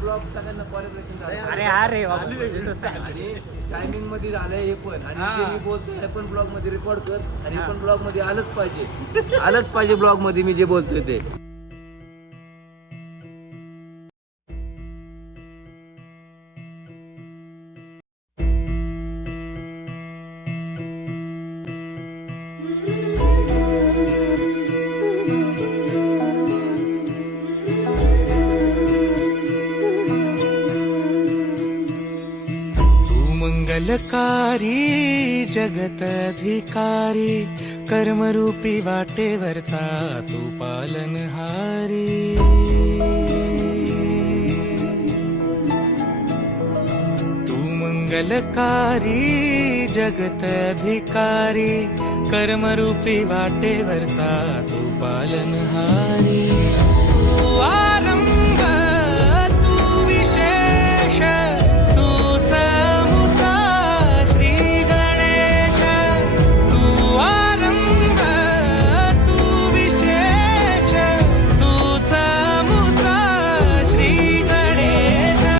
Blog सगळ्यांना collaboration झालं अरे अरे आणि टायमिंग मध्ये झालंय हे पण आणि जे मी बोलतोय हे पण ब्लॉग मध्ये रेकॉर्ड कर आणि हे पण ब्लॉग मध्ये आलंच पाहिजे ब्लॉग मध्ये मी जे बोलतोय ते. मंगलकारी जगत अधिकारी कर्मरूपी वाटेवरचा तू पालनहारी. तू मंगलकारी जगत अधिकारी कर्मरूपी वाटेवरचा तू पालनहारी.